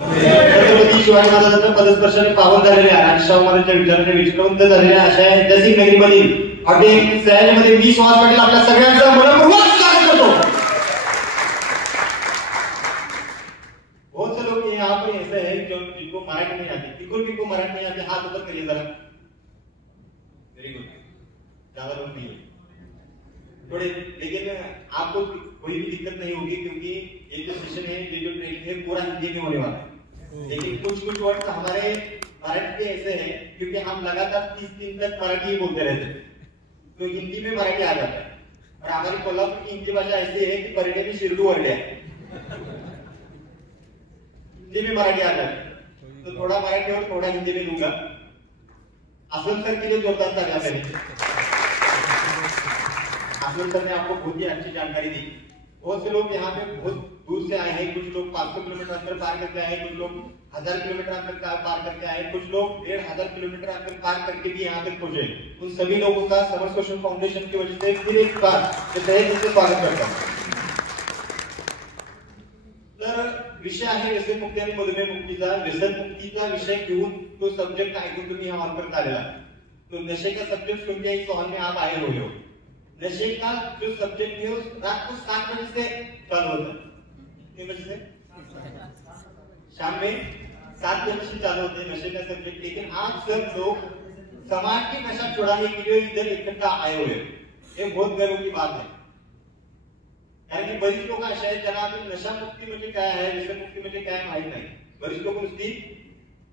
छत्रपती शिवाजी महाराजांच्या पदस्पर्शाने पावन झालेल्या आणि शाहू महाराजांच्या विचाराने विश्ववंत झालेल्या अशा ऐतिहासिक नगरीमधील हॉटेल सयाजीमध्ये मी सुहास पाटील आपल्या सगळ्यांचं मनपूर्वक स्वागत करतो। बहुत से लोग यहाँ पर ऐसे हैं जो जिनको मराठी नहीं आती, बिल्कुल भी को मराठी नहीं आती, हाथ ऊपर करिए जरा। वेरी गुड, ज्यादा लोग नहीं थोड़े, लेकिन आपको कोई भी दिक्कत नहीं होगी क्योंकि ये जो सेशन है, ये जो ट्रेनिंग है पूरा हिंदी में होने वाला है। लेकिन कुछ वर्ड हमारे मराठी के ऐसे हैं क्योंकि हम लगातार 30 दिन तक मराठी ही बोलते रहते हैं, तो हिंदी में मराठी आ जाता है। और हमारी कोल्हापुर की हिंदी भाषा ऐसी है कि परिणे में शिरडू वर्ड है, हिंदी में मराठी आ जाता है। तो थोड़ा मराठी और थोड़ा हिंदी में लूंगा। असलम सर के लिए जोरदार तालियां पहले। असलम सर ने आपको बहुत ही अच्छी जानकारी दी। बहुत से लोग यहाँ पे बहुत दूर से आए हैं, कुछ लोग 500 किलोमीटर अंतर पार करके आए हैं, कुछ लोग 1000 किलोमीटर अंतर पार करके आए, कुछ लोग 1500 किलोमीटर अंतर पार करके भी यहाँ तक पहुंचे। उन सभी लोगों का समर सोशल फाउंडेशन की वजह से फिर एक बार तहे से स्वागत करता हूँ। तर विषय आहे व्यसन मुक्ती आणि मधुमेह मुक्तीचा। व्यसन मुक्तीचा विषय घेऊन तो सब्जेक्ट ऐकून तुम्ही यहाँ हॉल पर आलेला, तो नशे का सब्जेक्ट सुन के इस हॉल में आप आए हुए हो। नशे का जो सब्जेक्ट है उस रात को 7 बजे से चालू होता है, कितने बजे से? शाम में 7 बजे से चालू होते हैं नशे का सब्जेक्ट। लेकिन आप सब लोग समाज की नशा छुड़ाने के लिए इधर इकट्ठा आए हुए, ये बहुत गर्व की बात है। कारण की बरीच लोक अशा आहेत ज्यांना अजून नशा मुक्ती म्हणजे काय आहे, व्यसन मुक्ती म्हणजे काय माहित नाही। बरीच लोक नुसती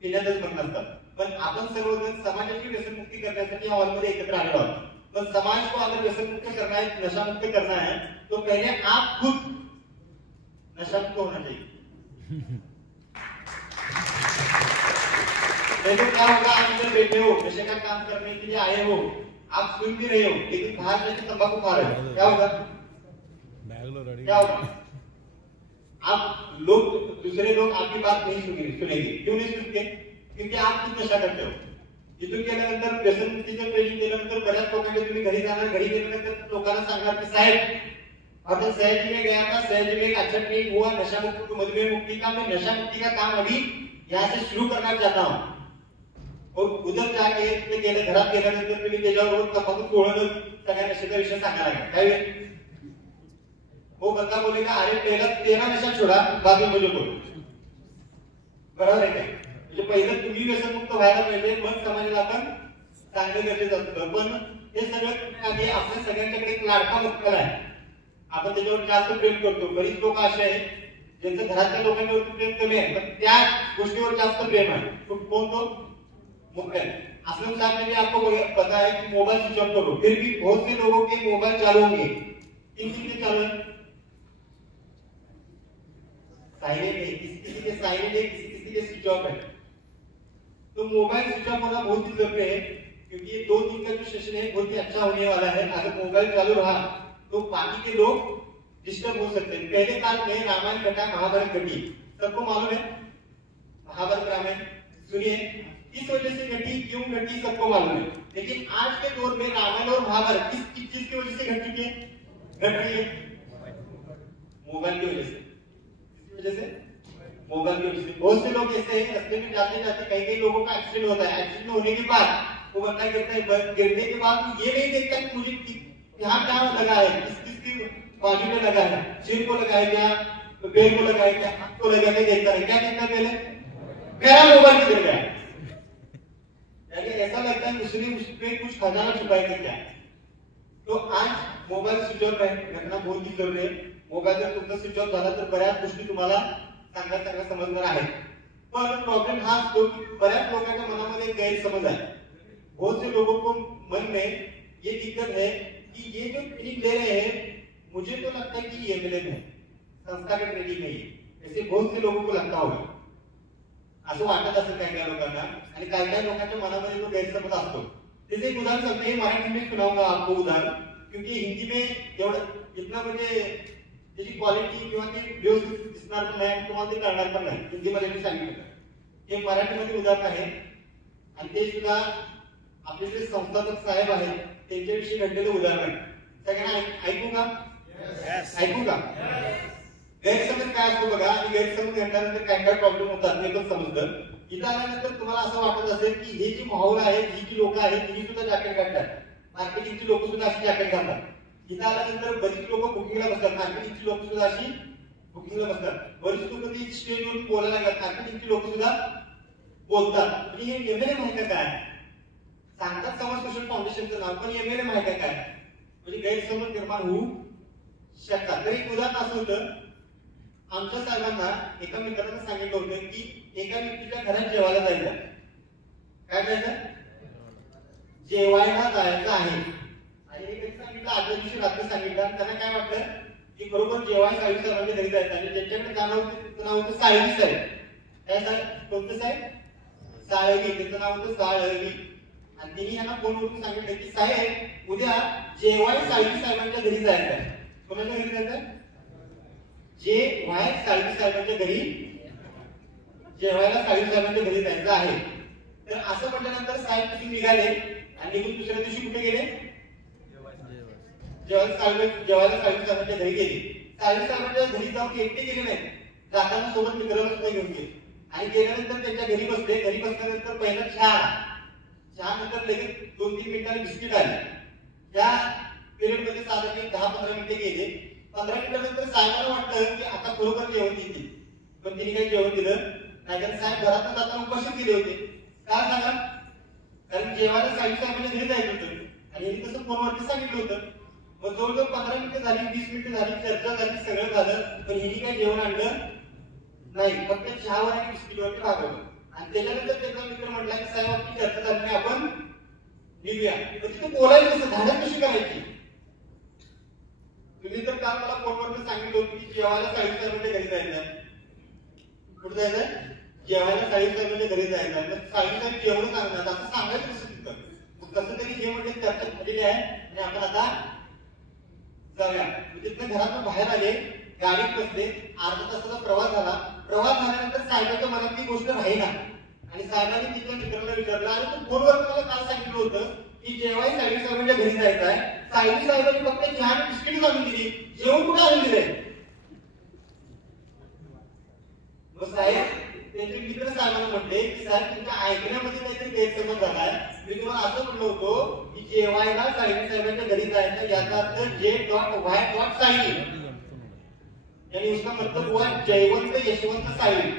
पिण्यातच मग्न असतात। पण आपण सर्वजण समाजाची व्यसन मुक्ती करण्यासाठी या हॉलमध्ये एकत्र आलेलो आहोत। तो समाज को अगर व्यसन मुक्त करना है, नशा मुक्त करना है, तो पहले आप खुद नशा मुक्त होना चाहिए। देखो क्या होगा, आप इधर बैठे हो, नशे का काम करने के लिए आए हो, आप सुन भी रहे हो, लेकिन बाहर जाके तंबाकू खा रहे हो, क्या होगा? क्या होगा? आप लोग, दूसरे लोग आपकी बात नहीं सुनेंगे। क्यों नहीं सुनते? क्योंकि आप खुद नशा करते हो। इथून गेल्यानंतर व्यसन मुक्तीचं ट्रेनिंग केल्यानंतर बऱ्याच लोकांना तुम्ही घरी जाणार, घरी गेल्यानंतर लोकांना सांगणार की साहेब अपन सयाजी में गया था, सयाजी में एक अच्छा ट्रेनिंग हुआ नशा मुक्ति मधुमेह मुक्ति का, मैं नशा मुक्ति का काम अभी यहाँ से शुरू करना चाहता हूँ। और उधर जाके गेले घरात गेल्यानंतर तुम्ही त्याच्यावर तंबाखू तोडणं सगळ्या नशेचा विषय सांगायला लागला। काय वो बंदा बोलेगा अरे पहला तेरा नशा छोड़ा बाद में मुझे बोलो, बरोबर आहे काय? म्हणजे पहिलं तुम्ही व्यसनमुक्त व्हायला पाहिजे, मग समाजाला आपण चांगलं गरजेचं असतं। पण हे सगळं आधी आपल्या सगळ्यांच्याकडे एक लाडका मुक्तल आहे, आपण त्याच्यावर जास्त प्रेम करतो। बरीच लोक असे आहेत ज्यांचं घरातल्या लोकांवर प्रेम कमी आहे, पण त्या गोष्टीवर जास्त प्रेम आहे। तो कोण? तो मुक्तल। असलम साहब ने भी आपको पता है कि मोबाइल स्विच ऑफ करो, फिर भी बहुत से लोगों के मोबाइल चालू होंगे। किन चालू है? साइलेंट है, किसी के साइलेंट है, किसी के स्विच ऑफ है। तो मोबाइल स्विच ऑफ होना बहुत ही जरूरी है, क्योंकि ये 2 दिन का जो सेशन है बहुत ही अच्छा होने वाला है। अगर मोबाइल चालू रहा तो बाकी के लोग डिस्टर्ब हो सकते हैं। पहले काल में रामायण घटा, महाभारत घटी, सबको मालूम है। महाभारत रामायण सुनिए, किस वजह से घटी, क्यों घटी, सबको मालूम है। लेकिन आज के दौर में रामायण और महाभारत किस चीज की वजह से घट चुकी है? घट रही है मोबाइल की वजह से। वजह से मोबाइल की वजह से बहुत से लोग ऐसे हैं, रास्ते में जाते जाते कई लोगों का एक्सीडेंट होता है। एक्सीडेंट होने के बाद वो बंदा गिरता है, गिरने के बाद वो ये नहीं देखता कि मुझे यहाँ क्या लगा है, किसकी बाजू में लगा है, सिर को लगा है क्या, पैर को लगा है क्या, हाथ को लगा के देखता है। क्या देखता है? पहले मेरा मोबाइल गिर गया, यानी ऐसा लगता है उसने उस पर कुछ खजाना छुपाया क्या। तो आज मोबाइल स्विच ऑफ रखना बहुत ही जरूरी है। मोबाईल जर तुमचा स्विच ऑफ झाला तर बऱ्याच गोष्टी तुम्हाला चांगल्या समजणार आहेत। पण प्रॉब्लेम हा असतो की बऱ्याच लोकांच्या मनामध्ये गैरसमज आहे। बहुत से लोगों को मन में ये दिक्कत है कि ये जो ट्रेनिंग ले रहे हैं, मुझे तो लगता है कि ये एमएलएम है, संस्था का ट्रेनिंग नहीं है। ऐसे बहुत से लोगों को लगता होगा, असं वाटत असेल काही लोकांना, आणि काही लोकांच्या मनामध्ये तो गैरसमज असतो। जैसे एक उदाहरण सकते हैं, मराठी में सुनाऊंगा आपको उदाहरण, क्योंकि हिंदी में एवढं इतना म्हणजे त्याची क्वालिटी किंवा ते व्यवस्थित दिसणार पण नाही, तुम्हाला ते कळणार पण नाही। हिंदीमध्ये मी सांगितलं, हे मराठीमध्ये उदाहरण आहे आणि ते सुद्धा आपले जे संस्थापक साहेब आहेत त्यांच्याविषयी घडलेलं उदाहरण आहे। सगळ्यांना ऐकू का? ऐकू का? गैरसमज काय असतो बघा, आणि गैरसमज घडल्यानंतर काय काय प्रॉब्लेम होतात हे पण समजतं. इथं आल्यानंतर तुम्हाला असं वाटत असेल की हे जी माहोल आहे, ही जी लोक आहेत, ही सुद्धा जॅकेट घालतात. मार्केटिंगची लोक सुद्धा अशी जॅकेट घालतात. इथं आल्यानंतर बरीच लोक बुकिंगला बसतात, मार्केटिंगची लोक सुद्धा अशी बुकिंगला बसतात. बरीच लोक ती स्टेजवरून बोलायला लागतात, मार्केटिंगची लोक सुद्धा बोलतात. म्हणजे हे एमएलए माहिती काय सांगतात, समाज सोशल फाउंडेशनचं नाव, पण एमएलए माहिती काय म्हणजे गैरसमज निर्माण होऊ शकतात. तर एक उदाहरण असं होतं, आमच्या साहेबांना एका मित्राने सांगितलं होतं की एका व्यक्तीच्या घरात जेवायला जायचं. काय जायचं? जेवायला जायचं आहे. आणि हे कधी सांगितलं? आदल्या दिवशी रात्री सांगितलं. आणि त्यांना काय वाटलं की बरोबर जेवायला साळवी साहेबांच्या घरी जायचं. आणि ज्यांच्याकडे जाणार होतं त्याचं नाव होतं साळवी साहेब. काय साहेब? कोणतं साहेब? साळवी. त्याचं नाव होतं साळवी. आणि त्यांनी यांना फोनवरून सांगितलं की साहेब उद्या जेवायला साळवी साहेबांच्या घरी जायचं आहे. कोणाच्या घरी जायचं? जेवायला साळवी साहेबांच्या घरी, जेवायला साळवी साहेबांच्या घरी जायचं आहे. तर असं म्हटल्यानंतर साहेब तिथे निघाले आणि निघून दुसऱ्या दिवशी कुठे गेले? जेवायला साळवी साहेबांच्या घरी गेले. साळवी साहेबांच्या घरी जाऊन एकटे गेले नाही, जाताना सोबत मित्राला सुद्धा घेऊन गेले. आणि गेल्यानंतर त्यांच्या घरी बसले. घरी बसल्यानंतर पहिला चहा नंतर लगेच 2-3 मिनिटांनी बिस्किट आले. त्या पिरियड मध्ये साधारण 10-15 मिनिटे गेले. 15 मिनिटानंतर साहेबांना वाटलं की आता खरोखर जेवण देतील, पण तिने काही जेवण दिलं नाही. कारण साहेब घरातून जाताना उपाशी गेले होते. का सांगा? कारण जेवायला साळवी साहेबांच्या घरी जायचं होतं आणि यांनी तसं फोनवरती सांगितलं होतं. मग जवळजवळ 15 मिनिटं झाली, 20 मिनिटं झाली, चर्चा झाली, सगळं झालं, पण हिने काही जेवण आणलं नाही. फक्त चहावर आणि बिस्किटवरती भागवलं. आणि त्याच्यानंतर त्याचा मित्र म्हटला की साहेब आपली चर्चा झाली नाही, आपण निघूया. पण तिथे बोलायचं कसं, धाडस कशी करायची? तुम्ही तर काल मला फोनवरती सांगितलं होतं की जेवायला साळवी साहेबांच्या घरी जायचं. कुठे जायचं? जेवायला साळवी साहेबांच्या घरी जायचं. तर साळवी साहेब जेवण सांगतात, असं सांगायचं कसं तिथं? कसं तरी हे म्हणजे चर्चा झालेली आहे आणि आपण आता जाऊया. तिथनं घरातून बाहेर आले, गाडीत बसले, अर्धा तासाचा प्रवास झाला. प्रवास झाल्यानंतर साहेबांच्या मनात ती गोष्ट राहीना आणि साहेबांनी तिच्या मित्राला विचारलं, अरे तू फोनवर मला काल सांगितलं होतं की जेवायला साळवी साहेबांच्या घरी जायचं आहे. साळवी साहेबांनी फक्त चहा आणि बिस्किट आणून दिली, जेवण कुठे आणून दिले? मग साहेब त्यांचे मित्र साहेबांना म्हटले की साहेब तुमच्या ऐकण्यामध्ये काहीतरी गैरसमज झालाय. मी तुम्हाला असं म्हणलं होतो की जेवायला साळवी साहेबांच्या घरी जायचं, याचा अर्थ J.Y.साळवी यानी उसका मतलब हुआ जयवंत यशवंत साळवी.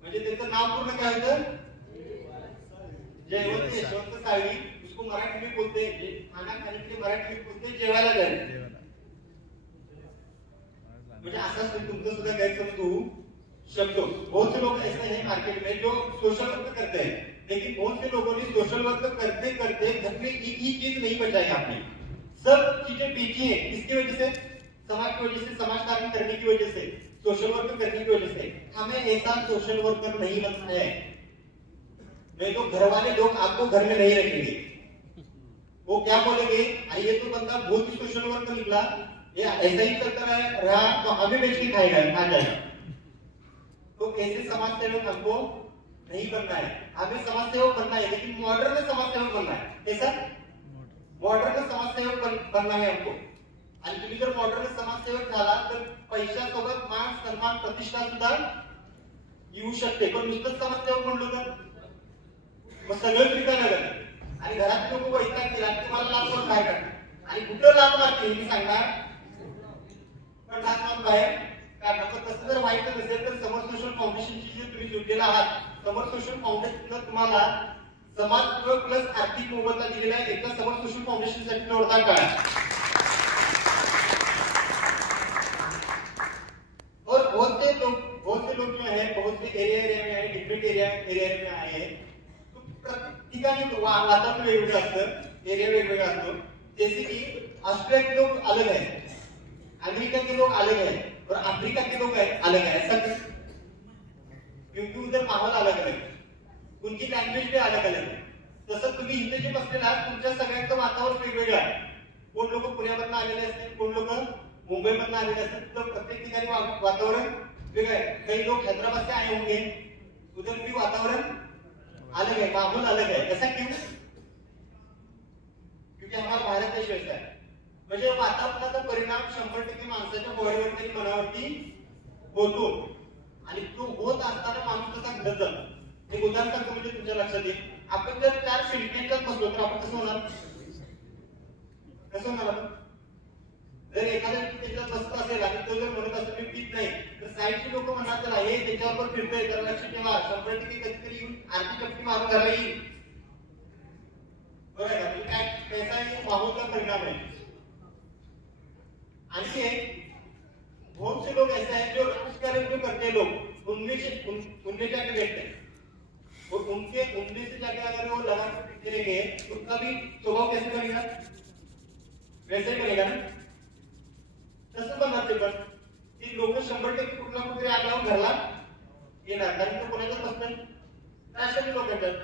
म्हणजे त्याचं नाव पूर्ण काय होतं? जयवंत यशवंत साळवी. उसको मराठी में बोलते खाना खाने के लिए मराठी में बोलते जेवायला जायचं. म्हणजे असाच तुमचं सुद्धा गैरसमज होऊ शकतो. बहुत से लोग ऐसे हैं मार्केट में जो सोशल वर्क करते हैं, लेकिन बहुत से लोगों ने सोशल वर्क करते करते घर में एक ही चीज नहीं बचाई आपने, सब चीजें बेची है. किसकी वजह से? समाज की वजह से, समाज कार्य करने की वजह से, सोशल वर्क करने की वजह से. हमें ऐसा सोशल वर्कर नहीं बनना है. नहीं तो घर वाले लोग आपको घर में नहीं रखेंगे. वो क्या बोलेंगे, अरे ये तो बंदा बहुत ही सोशल वर्कर निकला, ये ऐसा ही करता रहा तो हमें बेच के खाएगा, खा जाएगा. तो ऐसे समाज सेवक हमको नहीं बनना है. हमें समाज सेवक बनना है, लेकिन मॉडर्न समाज सेवक बनना है. कैसा? मॉडर्न समाज सेवक बनना है हमको. आणि तुम्ही जर मॉडर्न समाज सेवक झाला तर पैशासोबत मान सन्मान प्रतिष्ठा सुद्धा येऊ शकते. पण नुसतं समाज सेवक म्हणलो तर मग सगळं विकायला लागलं आणि घरात लोक वैतागतील आणि तुम्हाला लाच मारून बाहेर काढतील. आणि कुठं लाच मारतील मी सांगणार, पण लाच मारून बाहेर काढणार. तसं जर व्हायचं नसेल तर समर सोशल फाउंडेशनची जे तुम्ही जोडलेला आहात, समर सोशल फाउंडेशन तुम्हाला समाज प्लस आर्थिक मोबदला दिलेला आहे. एकदा समर सोशल फाउंडेशन साठी जोरदार करा. और बहुत से लोग जो है बहुत से एरिया में आए, डिफरेंट एरिया में आए हैं. तो प्रत्येक ठिकाणी वातावरण वेगवेगळं असतं, एरिया वेगवेगळा असतो. जैसे की ऑस्ट्रेलिया के लोग अलग है, अमेरिका के लोग अलग है और अफ्रीका के लोग अलग है. ऐसा क्योंकि उधर माहौल अलग अलग है, उनकी लँग्वेज भी अलग अलग है. तसं तुम्ही इथे जे बसलेला आहात तुमच्या सगळ्यांचं वातावरण वेगवेगळं आहे. कोण लोक पुण्यामधून आलेले असतील, कोण लोक मुंबईमधून आलेले असतील. तर प्रत्येक ठिकाणी वातावरण वेगळं आहे. काही लोग हैदराबाद से आए होंगे, उधर भी वातावरण अलग है, माहौल अलग है. ऐसा क्यों? क्योंकि हमारा भारत देश वैसा है. म्हणजे वातावरणाचा परिणाम 100% माणसाच्या बॉडीवरती आणि मनावरती होतो आणि तो होत असताना माणूस तसा घडत जातो. एक उदाहरण सांगतो म्हणजे तुमच्या लक्षात येईल. आपण जर 4 खिडक्यांच्यात बसलो तर आपण कसं होणार? कसं होणार आपण? जर एखादा व्यक्ती त्याच्यात बसत असेल आणि तो जर म्हणत असेल मी पीत नाही तर साईडची लोक म्हणणार त्याला हे त्याच्यावर फिरतोय तर लक्ष ठेवा 100% कधीतरी येऊन आरती चपटी मारून घराला येईल. बरोबर आहे का? काय कैसा आहे माहौलचा परिणाम आहे. आणखी एक बहुत से लोग ऐसे हैं जो राजकारण जो करते हैं लोग उनमें जाके बैठते हैं और उनमें से जाके अगर वो लगातार पीते रहेंगे तो उनका भी स्वभाव कैसे बनेगा? वैसे ही बनेगा ना. तसं बनणार ते पण ती लोक 100% कुठला कुठे आल्यावर घरला येणार कारण ते कोणाच्याच बसतात राष्ट्रपती लोक येतात.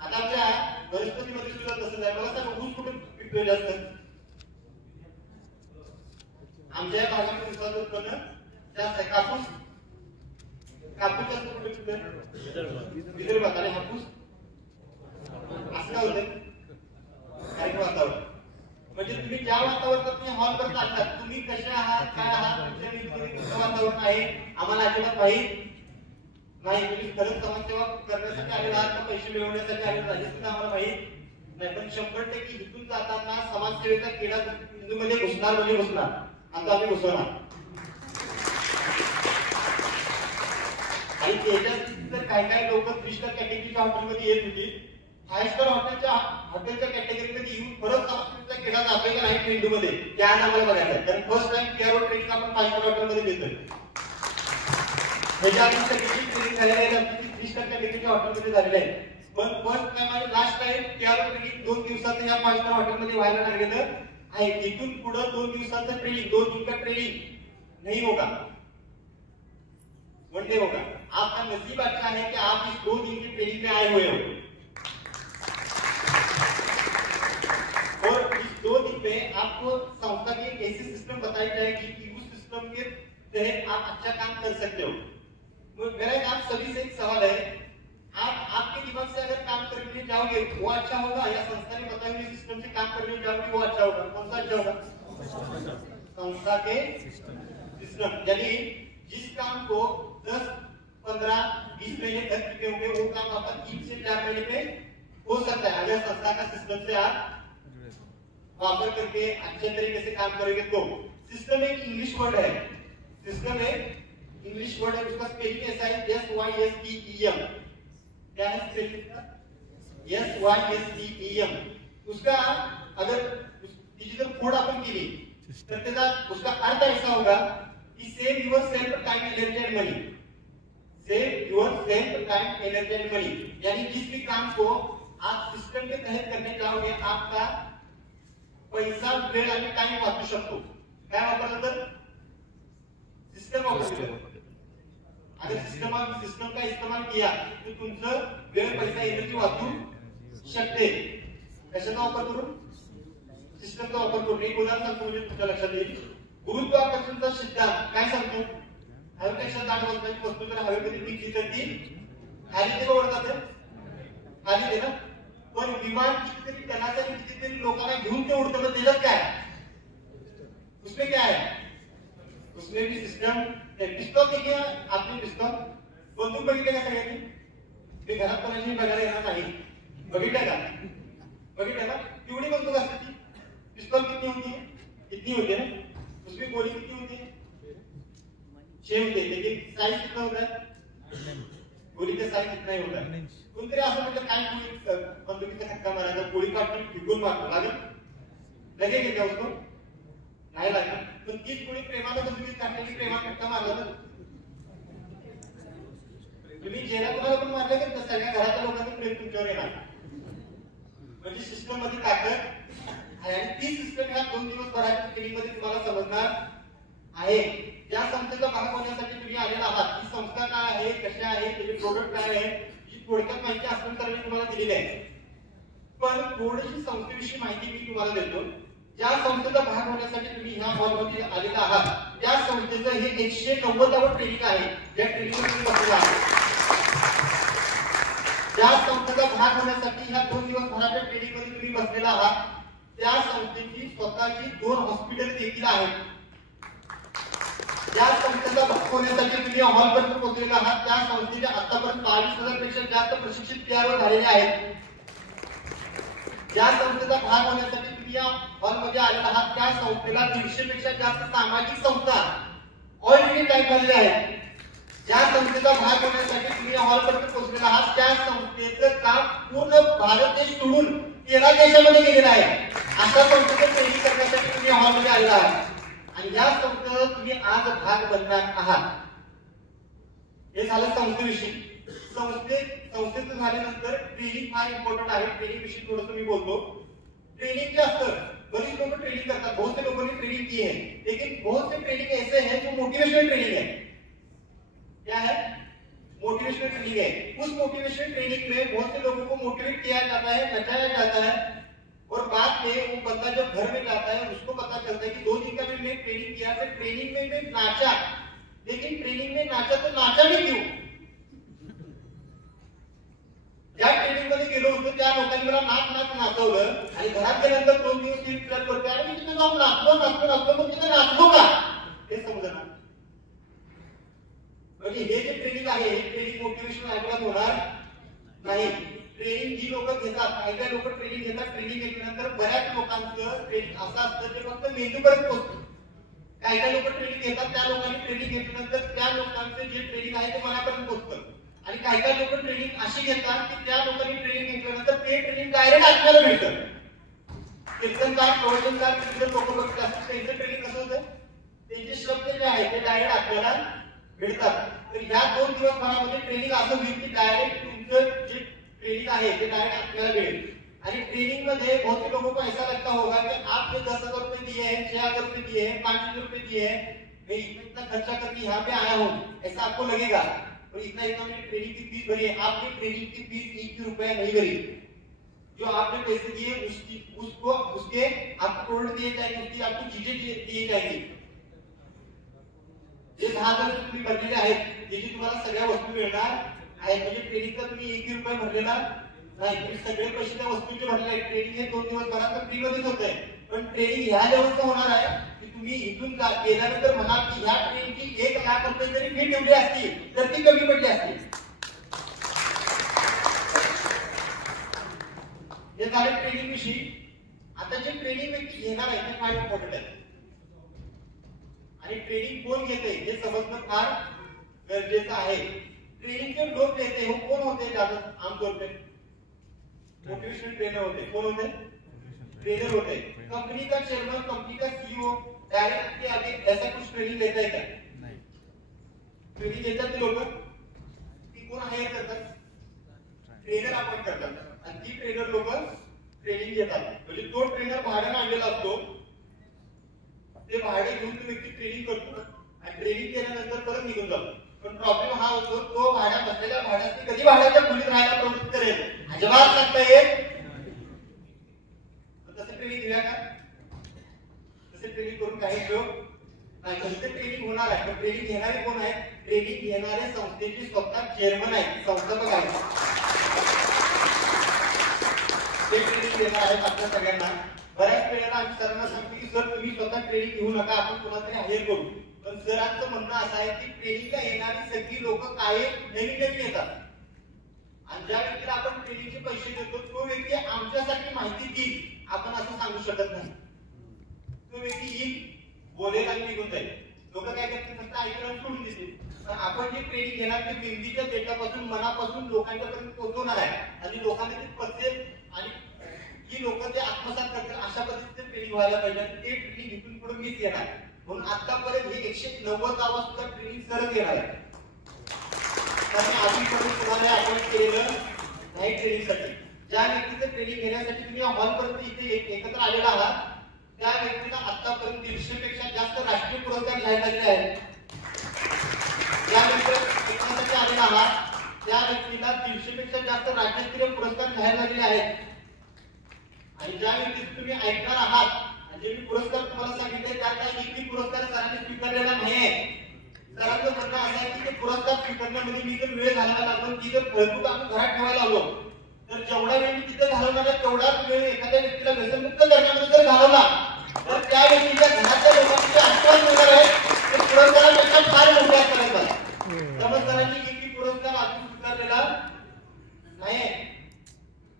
आता आमच्या वनस्पतीमध्ये सुद्धा तसंच आहे. मला सांगा ऊस कुठे पिकतोय जास्त? आमच्या भागामध्ये ऊसाचं उत्पन्न जास्त आहे. कापूस जास्त कुठे पिकतोय? विदर्भात. आणि हापूस असं काय होतं? काही वातावरण म्हणजे तुम्ही ज्या वातावरणात तुम्ही हॉल करत असतात तुम्ही कसे आहात काय आहात तुमच्या कुठलं वातावरण आहे आम्हाला अजिबात माहीत नाही. तुम्ही खरंच समाजसेवा करण्यासाठी आलेला आहात का पैसे मिळवण्यासाठी आलेला हे सुद्धा आम्हाला माहीत नाही. पण 100% इथून जाताना समाजसेवेचा किडा हिंदूमध्ये घुसणार म्हणजे घुसणार. आता आम्ही घुसवणार. आणि त्याच्यात जर काय लोक 3 स्टार कॅटेगरीच्या हॉटेलमध्ये येत होती 5 स्टार हॉटेलच्या कॅटेगरीमध्ये येऊन परत समाजसेवेचा किडा जातोय का नाही हिंदूमध्ये ते आज आम्हाला बघायचं. कारण फर्स्ट टाइम पीआरओ ट्रेनिंग आपण 5 स्टार हॉटेलमध्ये देतोय. त्याच्या आधी सगळी ट्रेनिंग झालेली आहे आमची 3 स्टार कॅटेगरीच्या हॉटेलमध्ये झालेली आहे. पण फर्स्ट टाइम आणि लास्ट टाइम पीआरओ ट्रेनिंग 2 दिवसाचं या 5 स्टार हॉटेलमध्ये व्हायला लागलेलं आहे. इथून पुढे 2 दिवसाचं ट्रेनिंग 2 दिन का ट्रेनिंग नहीं होगा, 1 डे होगा. आपका नसीब अच्छा है कि आप इस 2 दिन की ट्रेनिंग में आए हुए हो और इस 2 दिन में आपको संस्था की एक ऐसी सिस्टम बताई जाएगी कि उस सिस्टम के तहत आप अच्छा काम कर सकते हो. मेरा आप सभी से एक सवाल है, आप आपके दिमाग से अगर काम करने जाओगे वो अच्छा होगा या संस्था ने बताई हुई सिस्टम से काम करने जाओगे वो अच्छा होगा? कौन सा अच्छा होगा? संस्था के सिस्टम. यानी जिस काम को 10, 15, 20 महीने कर चुके होंगे वो काम आपका 3 से 4 महीने में हो सकता है अगर संस्था का सिस्टम से आप वापर करके अच्छे तरीके से काम करेंगे तो. सिस्टम एक इंग्लिश वर्ड है. सिस्टम एक इंग्लिश वर्ड है. उसका स्पेलिंग ऐसा है SYSTEM. क्या है स्पेलिंग का? SYSTEM. उसका अगर डिजिटल कोड आपण केली तर त्याचा उसका अर्थ ऐसा होगा कि save yourself time energy and money. Save yourself time energy and money यानी जिस भी काम को आप सिस्टम के तहत करने जाओगे आपका पैसा वेळ आणि टाइम वाचू शकतो. काय वापरलं तर सिस्टम वापरलं. अगर सिस्टम का इस्तेमाल किया तो तुमचं वेळ पैसा एनर्जी वाचू शकते. कशाचा वापर करून? सिस्टमचा वापर करून. एक उदाहरण सांगतो म्हणजे तुमच्या लक्षात येईल. गुरुत्वाकर्षणचा सिद्धांत काय सांगतो? हवेपेक्षा दाट वजनाची वस्तू जर हवेमध्ये टिकली तर ती खाली ते वर जाते खाली ते ना. पण विमान कितीतरी टनाचा कितीतरी लोकांना घेऊन ते उडतं तर त्याच्यात काय? उसमें क्या है? उसमें भी सिस्टम. पिस्तौल देखिए आपने पिस्तौल बंदूक बघितले का सगळ्यांनी? ते घरात कोणाशी बघायला येणार नाही. बघितलं का? बघितलं ना? केवढी बंदूक असते ती? पिस्तौल कितनी होती है? इतनी होती है ना. उसमें गोली कितनी होती है? 6 होती है. लेकिन साइज कितना होता है? गोली का साइज इतना ही होता है. कोणतरी असं म्हटलं काय गोळी बंदुकीचा धक्का मारायचा गोळी काढून फेकून मारतो लागेल लगेच का उसको? नाही लागणार. पण तीच गोळी प्रेमाला बंदुकीत काढलेली प्रेमात धक्का मारला तर तुम्ही जेला कोणाला पण मारले तर सगळ्या घराच्या लोकांनी प्रेम तुमच्यावर येणार. म्हणजे सिस्टम मध्ये ताकद आहे आणि ती सिस्टम ह्या 2 दिवस भराच्या ट्रेनिंगमध्ये तुम्हाला समजणार आहे. ज्या संस्थेचा भाग होण्यासाठी तुम्ही आलेला आहात ती संस्था काय आहे कशा आहे त्याचे प्रोडक्ट काय आहे ही थोडक्यात माहिती हस्तांतरण तुम्हाला दिलेली आहे. पण थोडीशी संस्थेविषयी माहिती मी तुम्हाला देतो. ज्या संस्थेचा भाग होण्यासाठी तुम्ही ह्या हॉलमध्ये आलेला आहात त्या संस्थेचं हे 190वे ट्रेनिंग आहे. ज्या ट्रेनिंगमध्ये तुम्ही बसलेला आहात ज्या संस्थेचा भाग होण्यासाठी ह्या 2 दिवस भराच्या ट्रेनिंगमध्ये तुम्ही बसलेला आहात त्या संस्थेची स्वतःची 2 हॉस्पिटल देखील आहेत. ज्या संस्थेचा भाग होण्यासाठी तुम्ही हॉलपर्यंत पोहोचलेला आहात त्या संस्थेचे आतापर्यंत 22,000 पेक्षा जास्त प्रशिक्षित PR झालेले आहेत. ज्या संस्थेचा भाग होण्यासाठी तुम्ही या हॉलमध्ये आलेला आहात त्या संस्थेला 150 पेक्षा जास्त सामाजिक संस्था ऑलरेडी टाईप झालेल्या आहेत. ज्या संस्थेचा भाग होण्यासाठी तुम्ही या हॉलपर्यंत पोहोचलेला आहात त्या संस्थेचं काम पूर्ण भारत देश सोडून 13 देशामध्ये गेलेलं आहे. अशा संस्थेचं ट्रेनिंग करण्यासाठी तुम्ही हॉलमध्ये आलेला आहात आणि या संस्थेचा तुम्ही आज भाग बनणार आहात. हे झालं संस्थेविषयी. संस्थेचं झाल्यानंतर ट्रेनिंग फार इम्पॉर्टंट आहे. ट्रेनिंग विषयी थोडंसं मी बोलतो. ट्रेनिंग क्या असतं, बरीच लोग ट्रेनिंग करतात, बहुत से लोगों ने ट्रेनिंग की है, लेकिन बहुत से ट्रेनिंग ऐसे हैं जो मोटिवेशनल ट्रेनिंग है. क्या है? मोटिवेशनल ट्रेनिंग है. उस मोटिवेशनल ट्रेनिंग में बहुत से लोगों को मोटिवेट किया जाता है, नचाया जाता है और बाद में वो बंदा जब घर में जाता है उसको पता चलता है कि 2 दिन का मैंने ट्रेनिंग किया, फिर ट्रेनिंग में मैं नाचा, लेकिन ट्रेनिंग में नाचा तो नाचा भी क्यों? ज्या ट्रेनिंग मध्ये गेलो होतो त्या लोकांनी मला नाचवलं आणि घरात गेल्यानंतर 2 दिवस मी विचार करतो अरे मी तिथे जाऊन नाचलो पण तिथे नाचलो का हे समजलं. म्हणजे हे जे ट्रेनिंग आहे हे ट्रेनिंग मोटिवेशनल अजिबात होणार नाही. ट्रेनिंग जी लोक घेतात, काही लोक ट्रेनिंग घेतात, ट्रेनिंग घेतल्यानंतर बऱ्याच लोकांचं ट्रेनिंग असं असतं जे फक्त मेंदूपर्यंत पोहोचतं. काही लोक ट्रेनिंग घेतात त्या लोकांनी ट्रेनिंग घेतल्यानंतर त्या लोकांचं जे ट्रेनिंग आहे ते मनापर्यंत पोहोचतं. आणि काही लोक ट्रेनिंग अशी घेतात की त्या लोकांनी ट्रेनिंग घेतल्यानंतर ते ट्रेनिंग डायरेक्ट आपल्याला मिळतं. कीर्तनकार, प्रवचनकार, तिथे लोक बघत असतात त्यांचं ट्रेनिंग कसं होतं, त्यांचे शब्द जे आहेत ते डायरेक्ट आपल्याला मिळतात. तर या 2 दिवसभरामध्ये ट्रेनिंग असं होईल की डायरेक्ट तुमचं जे ट्रेनिंग आहे ते डायरेक्ट आपल्याला मिळेल. आणि ट्रेनिंग में बहुत से लोगों को ऐसा लगता होगा कि आपने 10,000 रुपए दिए हैं, 6,000 रुपए दिए हैं, 5,000 रुपए दिए हैं, मैं इतना खर्चा करके यहाँ पे आया हूँ, ऐसा आपको लगेगा. और इतना मैंने ट्रेनिंग की फीस भरी है. आपने ट्रेनिंग की फीस 1 रुपया नहीं भरी. जो आपने पैसे दिए उसके आपको प्रोडक्ट दिए जाएंगे, उसकी आपको चीजें दिए जाएंगी. जे 10,000 तुम्ही भरलेले आहेत त्याची तुम्हाला सगळ्या वस्तू मिळणार आहेत. म्हणजे ट्रेनिंगचा तुम्ही 1 रुपया भरलेला नाही, तुम्ही सगळे पैसे त्या वस्तूचे भरले आहेत. ट्रेनिंग हे 2 दिवस भरात फ्री मध्येच होत आहे. पण ट्रेनिंग ह्या लेवलचं होणार आहे की तुम्ही इथून गेल्यानंतर म्हणाल की ह्या ट्रेनिंगची 1 लाख रुपये जरी फी ठेवली असती तर ती कमी पडली असती. हे झाले ट्रेनिंग विषयी. आता जे ट्रेनिंग व्यक्ती घेणार आहे ते फार इम्पॉर्टंट आहे आणि ट्रेनिंग कोण घेते हे समजणं फार गरजेचं आहे. ट्रेनिंग जो लोग लेते हैं वो कौन होते हैं ज्यादा आमतौर पे? मोटिवेशनल ट्रेनर होते हैं. कौन होते हैं? ट्रेनर होते हैं. कंपनी का चेयरमैन, कंपनी का CEO डायरेक्ट आपके आगे ऐसा कुछ ट्रेनिंग देता है क्या? नहीं. ट्रेनिंग देतात ते लोक ती कोण हायर करतात? ट्रेनर आपण करतात आणि ती ट्रेनर लोक ट्रेनिंग घेतात. म्हणजे तो ट्रेनर भाड्याने आणलेला असतो, ते भाडे घेऊन तो व्यक्ती ट्रेनिंग करतो आणि ट्रेनिंग केल्यानंतर परत निघून जातो. पण प्रॉब्लेम हा होतो तो भाड्यात बसलेल्या भाड्यात कधी भाड्याच्या खोलीत राहायला प्रवृत्त करेल अजिबात सांगता येत. तसं ट्रेनिंग दिल्या का? तसे ट्रेनिंग करून काही उपयोग नाही. कसं ट्रेनिंग होणार आहे पण ट्रेनिंग घेणारे कोण आहेत? ट्रेनिंग घेणारे संस्थेचे स्वतः चेअरमन आहेत, संस्थापक आहेत. ते ट्रेनिंग देणार आहेत आपल्या सगळ्यांना. बऱ्याच वेळेला आम्ही सरांना सांगतो की सर तुम्ही स्वतः ट्रेनिंग घेऊ नका, आपण कोणातरी हायर करू. पण सरांचं म्हणणं असं आहे की ट्रेनिंगला येणारी सगळी लोक कायम नवीन येतात आणि ज्या व्यक्तीला आपण ट्रेनिंगचे पैसे देतो तो व्यक्ती आमच्यासाठी माहिती देईल आपण असं सांगू शकत नाही. तो व्यक्ती येईल, बोलेल आणि निघून जाईल. लोक काय करतात फक्त ऐकून सोडून देतील. पण आपण जे ट्रेनिंग घेणार ते मेंदीच्या देठापासून मनापासून लोकांच्यापर्यंत पोहोचवणार आहे आणि लोकांना ते पचेल आणि ही लोक ते आत्मसात करतील अशा पद्धतीचे ट्रेनिंग व्हायला पाहिजे. ते ट्रेनिंग इथून पुढे मीच घेणार. म्हणून आतापर्यंत हे 190 सुद्धा ट्रेनिंग सरच घेणार आहे. कारण आधीपर्यंत तुम्हाला आपण केलेलं नाही ट्रेनिंगसाठी. ज्या व्यक्तीचं ट्रेनिंग घेण्यासाठी तुम्ही हॉलपर्यंत इथे एकत्र आलेला आहात त्या व्यक्तीला आतापर्यंत 150 पेक्षा जास्त राष्ट्रीय पुरस्कार जाहीर झालेले आहेत. ज्या व्यक्तीसाठी आलेला आहात त्या व्यक्तीला 150 पेक्षा जास्त राज्यस्तरीय पुरस्कार जाहीर झालेले आहेत. आणि ज्या व्यक्तीचे तुम्ही ऐकणार आहात जे मी पुरस्कार तुम्हाला सांगितले त्यात एकही पुरस्कार सरांनी स्वीकारलेला नाहीये. सरांचं म्हणणं असं आहे की ते पुरस्कार स्वीकारण्यामध्ये मी जर वेळ घालवायला लागलो ती जर फळकूट आम्ही घरात ठेवायला आलो तर जेवढा वेळ मी तिथे घालवणार आहे तेवढाच वेळ एखाद्या व्यक्तीला व्यसनमुक्त करण्यामध्ये जर घालवला तर त्या व्यक्तीच्या घरातल्या लोकांची आठवण होणार आहे ते पुरस्कारापेक्षा फार मोठ्या करायचा. त्यामुळे सरांनी किती पुरस्कार अजून स्वीकारलेला नाही.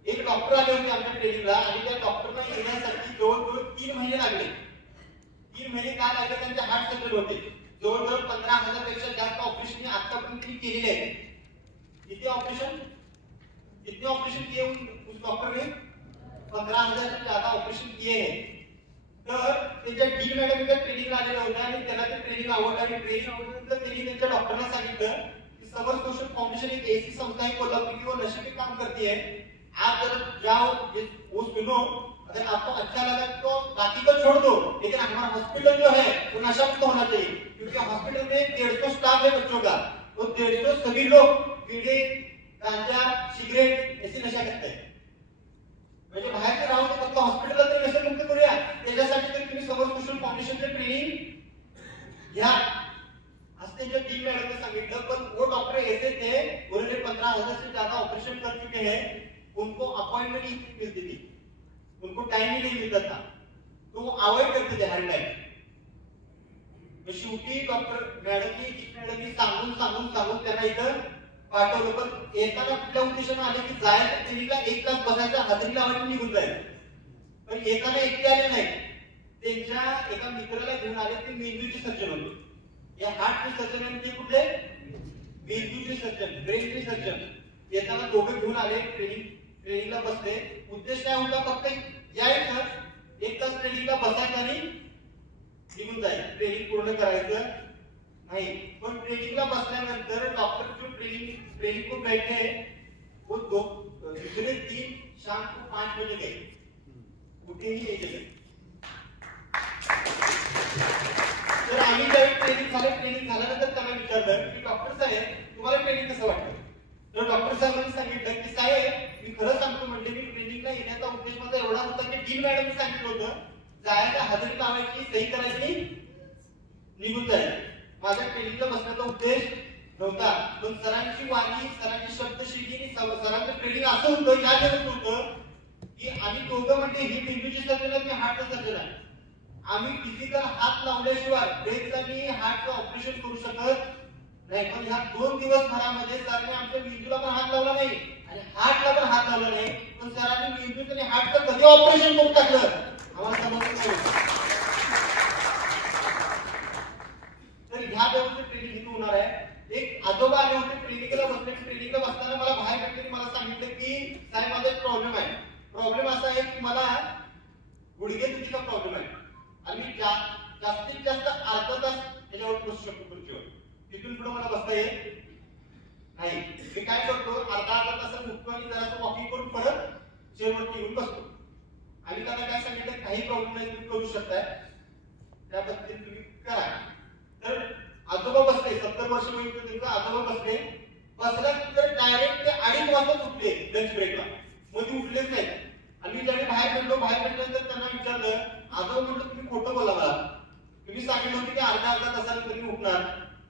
एक डॉक्टर आले होते आमच्या ट्रेनिंगला आणि त्या डॉक्टरला येण्यासाठी जवळजवळ 3 महिने लागले. 3 महिने का लागले? त्यांचे हार्ट सर्जरी होते. जवळजवळ 15,000 पेक्षा जास्त ऑपरेशन आतापर्यंत केलेले आहेत. किती ऑपरेशन किए उस डॉक्टर ने 15,000 से ज्यादा ऑपरेशन किए हैं. तर त्याच्या डी मॅडम इथे ट्रेनिंग आलेल्या होत्या आणि त्याला ते ट्रेनिंग आवडलं आणि ट्रेनिंग आवडल्यानंतर त्यांनी त्यांच्या डॉक्टरला सांगितलं की समर सोशल फाउंडेशन एक ऐसी संस्था है कोल्हापुर की वो नशे पे काम करती है. आप जरा जाओ वो सुनो, अगर आपको अच्छा लगा तो बाकी को छोड़ दो, लेकिन हमारा हॉस्पिटल जो है वो नशा मुक्त होना चाहिए क्योंकि हॉस्पिटल में 150 स्टाफ है बच्चों का. वो 150 सभी लोग बीड़ी गांजा सिगरेट ऐसे नशा करते हैं. म्हणजे बाहेर राहून ते फक्त हॉस्पिटलला तरी व्यसन मुक्त करूया. त्याच्यासाठी तरी तुम्ही समर सोशल फाउंडेशनचे ट्रेनिंग घ्या असं त्यांच्या टीम मॅडमने सांगितलं. पण वो डॉक्टर ऐसे थे उन्होंने 15,000 से ज्यादा ऑपरेशन कर चुके हैं. उनको अपॉइंटमेंट ही नहीं मिलती थी, उनको टाइम ही नहीं मिलता था, तो वो अवॉइड करते थे हर टाइम. शेवटी डॉक्टर मॅडमनी सांगून त्यांना इथं पाठवलं. पण येताना कुठल्या उद्देशाने आले की जायचं ट्रेनिंगला 1 तास बसायचं हजेरी लावायची निघून जायचं. पण येताना एकटे आले नाही, त्यांच्या एका मित्राला घेऊन आले. ते मेंदूचे सर्जन होते. या हार्टचे सर्जन आणि ते कुठले मेंदूचे सर्जन ब्रेनचे सर्जन. येताना दोघं घेऊन आले. ट्रेनिंगला बसले. उद्देश काय होता? फक्त यायचं 1 तास ट्रेनिंगला बसायचं आणि निघून जायचं. ट्रेनिंग पूर्ण करायचं नहीं. पण ट्रेनिंगला बसल्यानंतर डॉक्टर जो ट्रेनिंग को बैठे वो दूसरे दिन शाम को 5 बजे गए. कुठेही यायचे. तर आम्ही ज्यावेळी ट्रेनिंग झाल्यानंतर त्यांना विचारलं की डॉक्टर साहेब तुम्हाला ट्रेनिंग कसं वाटतं? तर डॉक्टर साहेबांनी सांगितलं की साहेब मी खरं सांगतो म्हणजे मी ट्रेनिंगला येण्याचा उद्देश माझा एवढा होता की डीन मॅडमने सांगितलं होतं जायला हजेरी लावायची सही करायची निघून जायचं. माझ्या ट्रेनिंगला बसण्याचा उद्देश नव्हता. पण सरांची वाणी सरांची शब्दशैली सरांचं ट्रेनिंग असं होतं या जगात होतं की आम्ही दोघं म्हणजे ही मेंदूची सर्जन आहे, मी हार्टचं सर्जन आहे. आम्ही फिजिकल हात लावल्याशिवाय ब्रेनचं आणि हार्टचं ऑपरेशन करू शकत नाही. पण ह्या 2 दिवसभरामध्ये सरांनी आमच्या मेंदूला पण हात लावला नाही आणि हार्टला पण हात लावला नाही. पण सरांनी मेंदूचं आणि हार्टचं कधी ऑपरेशन करून टाकलं आम्हाला समजलं नाही. तर ह्या लेवलचं ट्रेनिंग इथं होणार आहे. एक आजोबा आले होते ट्रेनिंगला बसले. ट्रेनिंगला बसताना मला बाहेर भेटले. मला सांगितलं की साहेब माझा एक प्रॉब्लेम आहे. प्रॉब्लेम असा आहे की मला गुडघेदुखीचा प्रॉब्लेम आहे आणि मी जास्तीत जास्त अर्धा तास त्याच्यावर बसू शकतो खुर्चीवर. तिथून पुढे मला बसता येत नाही. मी काय करतो अर्धा तास उठतो आणि जरासं वॉकिंग करून परत चेअरवरती येऊन बसतो. आणि त्यांना काय सांगितलं काही प्रॉब्लेम नाही तुम्ही करू शकताय त्या पद्धतीने तुम्ही करा. तर आजोबा बसले 70 वर्ष वयोगटाचे आजोबा बसल्यानंतर डायरेक्ट ते 2:30 वाजता उठले लंच ब्रेकला. मध्ये उठलेच नाही. आणि मी ज्यावेळी बाहेर पडल्यानंतर त्यांना विचारलं आजोबा म्हटलं तुम्ही खोटं बोला मला. तुम्ही सांगितलं होतं की अर्धा तासाला तुम्ही उठणार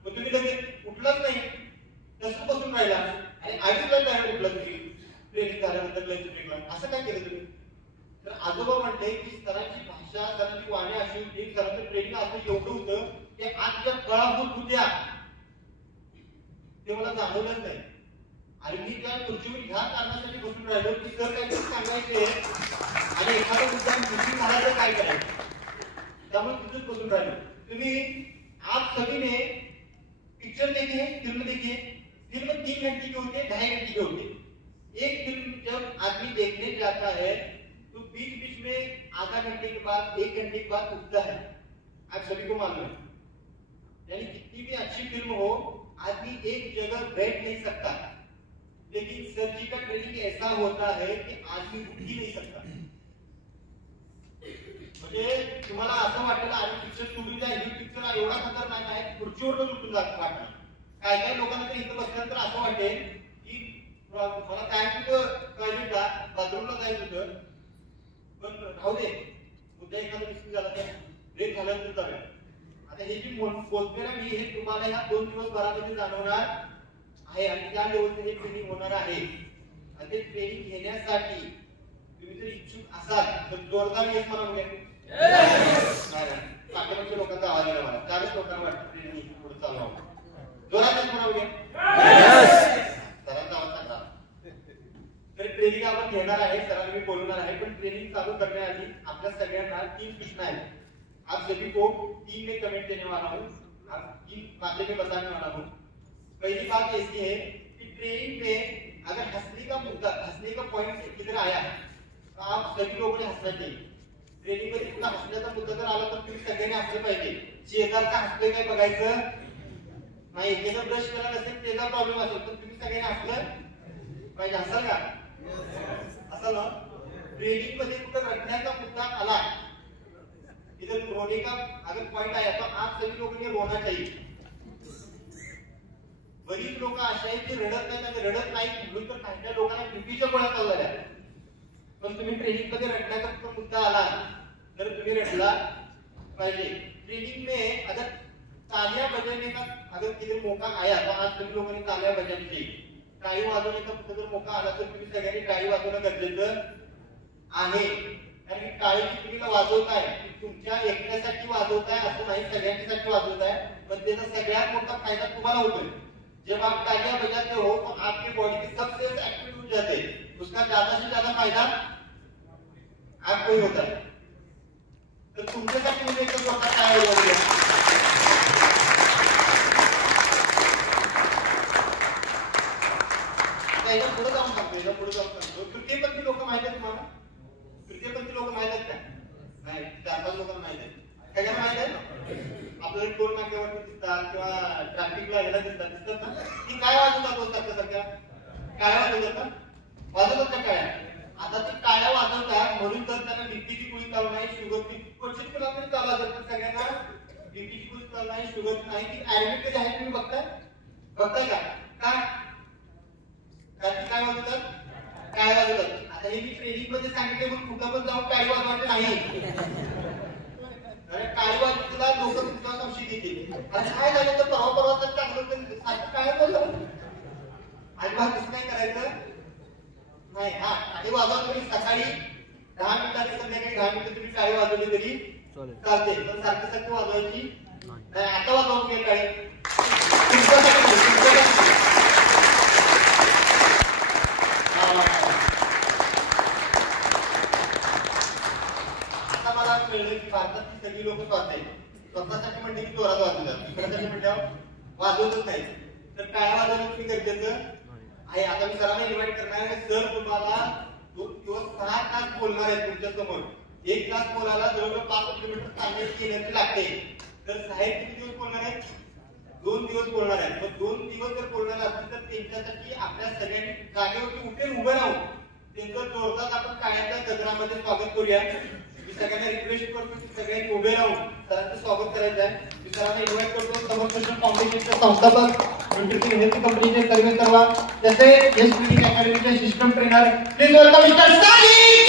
पण तुम्ही लगेच उठलाच नाही. तसं बसून राहिला आणि 2:30 बाहेर उठला तुम्ही ट्रेनिंग झाल्यानंतर लंच ब्रेकला. असं काय केलं तुम्ही? तर आजोबा म्हणते की सरांची भाषा सरांची वाणी अशी होती सरांचं ट्रेनिंग असं एवढं होतं की आज ज्या कळा होत होत्या ते मला जाणवलंच नाही. आणि मी त्या खुर्चीवर ह्या कारणासाठी बसून राहिलो की सर काहीतरी सांगायचे आणि एखादा मुद्दा मिसिंग झाला तर काय करायचं. त्यामुळे तिथेच बसून राहिलो. तुम्ही आप सभी ने पिक्चर देखे हैं, फिल्म देखी है. फिल्म 3 घंटे की होती है, 2.5 घंटे की होती है. एक फिल्म जब आदमी देखने जाता है तो बीच बीच में आधा घंटे के बाद 1 घंटे के बाद उठता है. आप सभी को मालूम है. यानी कितनी भी अच्छी फिल्म हो आदमी एक जगह बैठ नहीं सकता. लेकिन सर जी का ट्रेनिंग ऐसा होता है कि आदमी उठ ही नहीं सकता. म्हणजे तुम्हाला असं वाटेल अरे पिक्चर सोडून द्या ही पिक्चर एवढा खतरनाक आहे खुर्चीवरच उठून वाटणार. काय लोकांना तर इथं बसल्यानंतर असं वाटेल की मला काय टॉयलेटला बाथरूमला जायचं होतं पण राहू दे उद्या एखादा मिस्टेक झाला तर ब्रेक झाल्यानंतर जाऊया. आता हे जी बोलते ना मी हे तुम्हाला ह्या 2 दिवसभरामध्ये जाणवणार आहे आणि त्या लेवलचं हे ट्रेनिंग होणार आहे. आणि ते ट्रेनिंग घेण्यासाठी तुम्ही जर इच्छुक असाल तर जोरदार येस म्हणा बघा. पाठीमागच्या लोकांचा आवाज येणार मला, त्यावेळेस लोकांना वाटतं ट्रेनिंग पुढे चालू आहे. जोरात येस म्हणा बघा. सरांचा आवाज सांगा. तर ट्रेनिंग आपण घेणार आहे, सरांना मी बोलवणार आहे, पण ट्रेनिंग चालू करण्याआधी आपल्या सगळ्यांना 3 सूचना आहेत. आप सभी को 3 में कमेंट देने वाला हूँ, आप 3 बातें में बताने वाला हूँ. पहली बात ऐसी है कि ट्रेनिंग में अगर हंसने का मुद्दा, हंसने का पॉइंट किधर आया तो आप सभी लोगों ने हंसना चाहिए. ट्रेनिंग मध्ये तुला हसण्याचा मुद्दा जर आला तर तुम्ही सगळ्यांनी हसलं पाहिजे. शेजारचा हसतोय काय बघायचं नाही. त्याचा ब्रश केला नसेल त्याचा प्रॉब्लेम असेल तर तुम्ही सगळ्यांनी हसलं पाहिजे. हसाल का? असं ना. ट्रेनिंग मध्ये कुठं रडण्याचा मुद्दा आला, इधर रोने का अगर पॉइंट आया तो आप सभी लोगों ने रोना चाहिए. बरीच लोक असे आहेत की रडत नाही आणि रडत नाही म्हणून तर काही लोकांना बीपीच्या गोळ्या चालू झाल्या. पण तुम्ही ट्रेनिंग मध्ये रडण्याचा मुद्दा आला तर तुम्ही रडला पाहिजे. ट्रेनिंग में अगर तालियां बजाने का अगर किधर मौका आया तो आज सभी लोगों ने तालियां बजानी चाहिए. टाळी वाजवण्याचा जर मौका आला तर तुम्ही सगळ्यांनी टाळी वाजवणं गरजेचं आहे. कारण की टाळी तुम्ही वाजवताय तुमच्या एकट्यासाठी वाजवताय असं नाही, सगळ्यांसाठी वाजवताय. पण त्याचा सगळ्यात मोठा फायदा तुम्हाला होतोय. जब आप तालियां बजाते हो तो आपकी बॉडी की सब सेल्स एक्टिव हो जाते हैं, उसका ज्यादा से ज्यादा फायदा आपको ही होता है. तर तुमच्यासाठी म्हणजे एक मोठा काय होईल. पुढे जाऊन सांगतो, पुढे जाऊन सांगतो. तृतीयपंथी लोक माहित आहेत तुम्हाला? तृतीयपंथी लोक माहित आहेत का? नाही, 4-5 लोकांना माहित आहे. सगळ्यांना माहित आहे. आपल्याला टोल नाक्यावरती दिसतात किंवा ट्रॅफिकला ह्याला दिसतात ना, ती काय वाजवतात सारख्या काळ्या वाजवतात, वाजवतात का काळ्या? आता ते काळ्या वाजवतात म्हणून तर त्यांना बीपीची गोळी चालू नाही, शुगरची क्वचित कुणाकडे चालू असेल तर सगळ्यांना बीपीची गोळी चालू नाही, शुगर नाही. ती ऍडमिट कधी आहे तुम्ही बघताय का? काय वाजवतात? काय वाजवतात. आता हे मी ट्रेनिंग मध्ये सांगितले म्हणून कुठं पण जाऊन टाळी वाजवायचे नाही. टाळी वाजवतीला लोक तुमचा संशय देतील. आणि काय झालं तर परवा तर चांगलं काय बोललं अजिबात तसं नाही करायचं नाही. हा, टाळी वाजवा तुम्ही सकाळी 10 मिनिटांनी, संध्याकाळी 10 मिनिटं तुम्ही टाळी वाजवली तरी चालते, पण सारखी वाजवायची नाही. आता वाजवा तुम्ही टाळी तुमच्यासाठी. आता मला कळलं की भारतातली सगळी लोक स्वतःसाठी म्हणले की जोरात वाजवतात, दुसऱ्यासाठी म्हणल्यावर वाजवतच नाही. तर काय वाजवणं तुम्ही गरजेचं आहे. आता मी सरांना इन्व्हाइट करणार आहे. सर तुम्हाला 2 किंवा 6 तास बोलणार आहेत तुमच्या समोर. 1 तास बोलायला जवळजवळ 5 किलोमीटर चालण्याची एनर्जी लागते. तर साहेब किती दिवस बोलणार आहेत? 2 दिवस बोलणार आहेत. मग 2 दिवस जर बोलणार असेल तर त्यांच्यासाठी आपल्या सगळ्यांनी जागेवरती उभे राहून त्यांचं जोरदार आपण टाळ्यांच्या गजरामध्ये स्वागत करूया. मी सगळ्यांना रिक्वेस्ट करतो की सगळ्यांनी उभे राहून सरांचं स्वागत करायचं आहे. मी सरांना इन्व्हाइट करतो. समर्थ फाउंडेशनचे संस्थापक, न्यूट्रिशन हेल्थ कंपनीचे सर्वे सर्व, त्याचे यश ट्रेनिंग अकॅडमीचे system trainer, please welcome mister Sai.